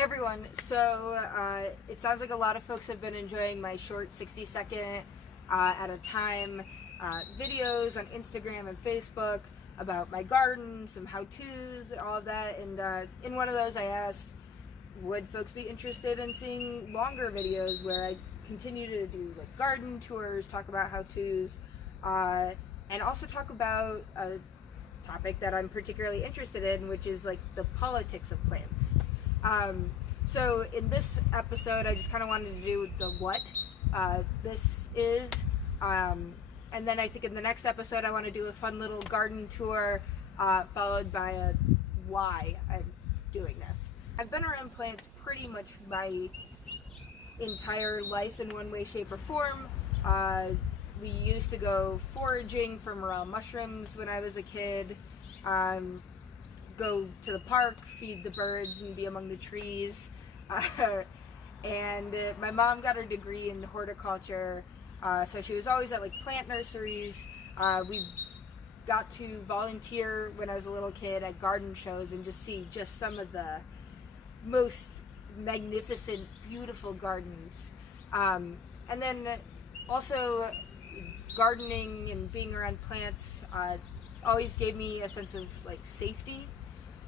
Everyone, so it sounds like a lot of folks have been enjoying my short 60-second at a time videos on Instagram and Facebook about my garden, some how-tos, all of that. And in one of those I asked, would folks be interested in seeing longer videos where I continue to do like garden tours, talk about how-tos, and also talk about a topic that I'm particularly interested in, which is like the politics of plants. So in this episode, I just kind of wanted to do the what this is, and then I think in the next episode I want to do a fun little garden tour, followed by a why I'm doing this. I've been around plants pretty much my entire life in one way, shape, or form. We used to go foraging for morel mushrooms when I was a kid. Go to the park, feed the birds, and be among the trees. And my mom got her degree in horticulture, so she was always at like plant nurseries. We got to volunteer when I was a little kid at garden shows and just see just some of the most magnificent, beautiful gardens. And then also gardening and being around plants always gave me a sense of like safety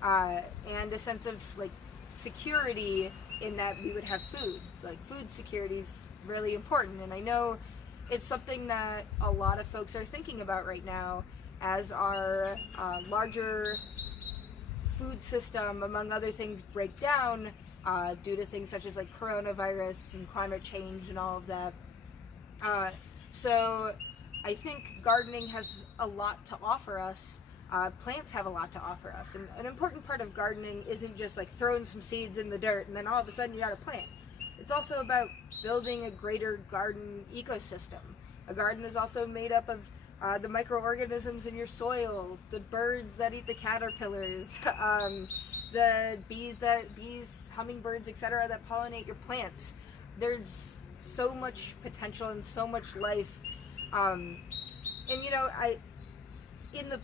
and a sense of like security in that we would have food. Like food security is really important, and I know it's something that a lot of folks are thinking about right now as our larger food system, among other things, break down due to things such as like coronavirus and climate change and all of that. So I think gardening has a lot to offer us. Plants have a lot to offer us. And an important part of gardening isn't just like throwing some seeds in the dirt and then all of a sudden you got a plant. It's also about building a greater garden ecosystem. A garden is also made up of the microorganisms in your soil, the birds that eat the caterpillars, the bees, hummingbirds, etc. that pollinate your plants. There's so much potential and so much life. And you know, in the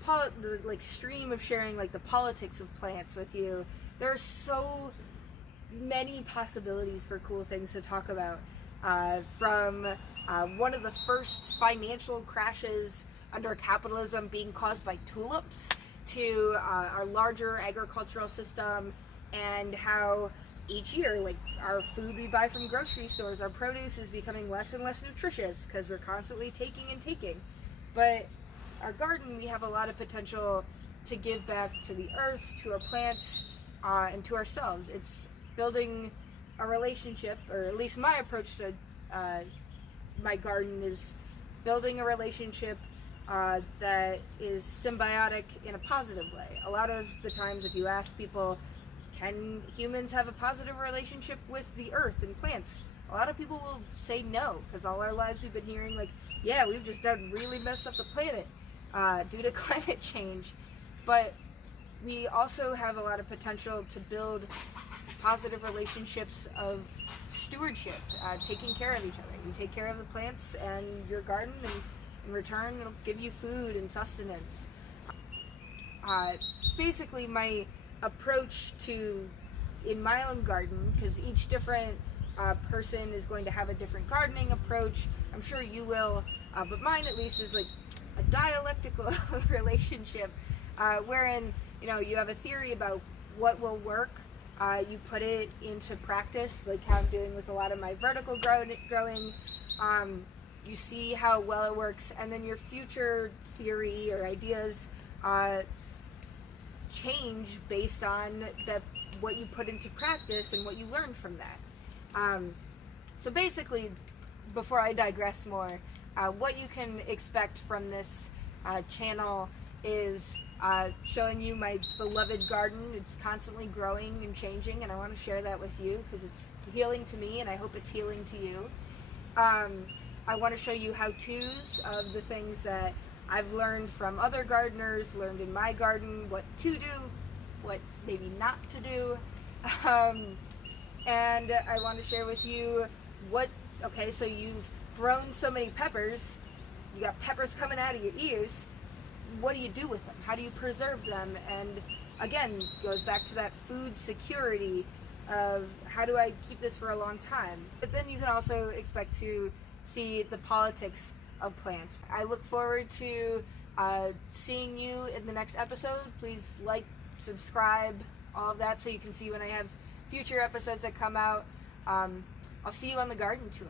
like stream of sharing like the politics of plants with you, there are so many possibilities for cool things to talk about. From one of the first financial crashes under capitalism being caused by tulips, to our larger agricultural system, and how each year, like our food we buy from grocery stores, our produce is becoming less and less nutritious because we're constantly taking and taking. But our garden, we have a lot of potential to give back to the earth, to our plants, and to ourselves. It's building a relationship, or at least my approach to my garden is building a relationship that is symbiotic in a positive way. A lot of the times if you ask people, can humans have a positive relationship with the earth and plants? A lot of people will say no, because all our lives we've been hearing like, yeah, we've just done really messed up the planet due to climate change. But we also have a lot of potential to build positive relationships of stewardship, taking care of each other. You take care of the plants and your garden, and in return it'll give you food and sustenance. Basically my approach to, in my own garden, because each different person is going to have a different gardening approach, I'm sure you will, but mine at least is like a dialectical relationship, wherein, you know, you have a theory about what will work, you put it into practice, like how I'm doing with a lot of my vertical growing, you see how well it works, and then your future theory or ideas change based on what you put into practice and what you learned from that. So basically, before I digress more, what you can expect from this channel is showing you my beloved garden. It's constantly growing and changing, and I want to share that with you because it's healing to me, and I hope it's healing to you. I want to show you how-tos of the things that I've learned from other gardeners, learned in my garden, what to do, what maybe not to do. And I want to share with you okay, so you've grown so many peppers, you got peppers coming out of your ears, what do you do with them? How do you preserve them? And again, goes back to that food security. of how do I keep this for a long time. But then you can also expect to see the politics of plants. I look forward to seeing you in the next episode. Please like, subscribe, all of that, so you can see when I have future episodes that come out. I'll see you on the garden tour.